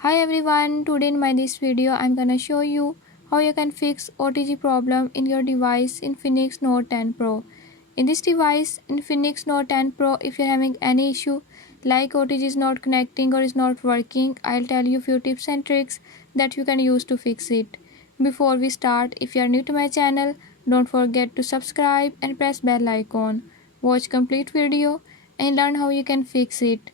Hi everyone, today in my this video I'm gonna show you how you can fix OTG problem in your device Infinix Note 10 Pro. In this device Infinix Note 10 Pro, if you're having any issue like OTG is not connecting or is not working, I'll tell you few tips and tricks that you can use to fix it. Before we start, if you are new to my channel, don't forget to subscribe and press bell icon. Watch complete video and learn how you can fix it.